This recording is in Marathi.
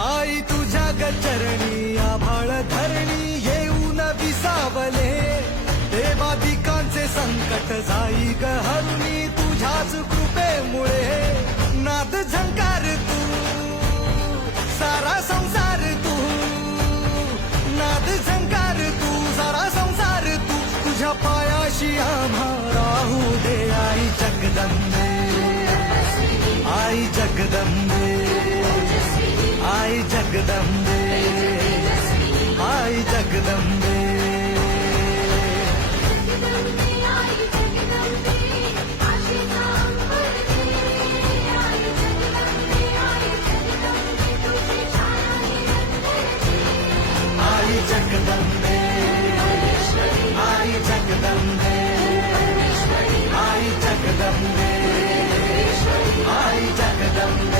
आई तुझ्या गचरणी आभाळ धरणी येऊन विसावले, देवादिकांचे संकट जाई ग हरुणी तुझ्याच कृपेमुळे. नाद झंकार तू सारा संसार तू, नाद झंकार तू सारा संसार तू, तुझ्या पायाशी आम्हा राहू दे. आई जगदंबे, आई जगदंबे, आई जगदंबे, आई जगदंबे. आई जगदंबे, आई जगदंबे, आई जगदंबे, आई जगदंबे.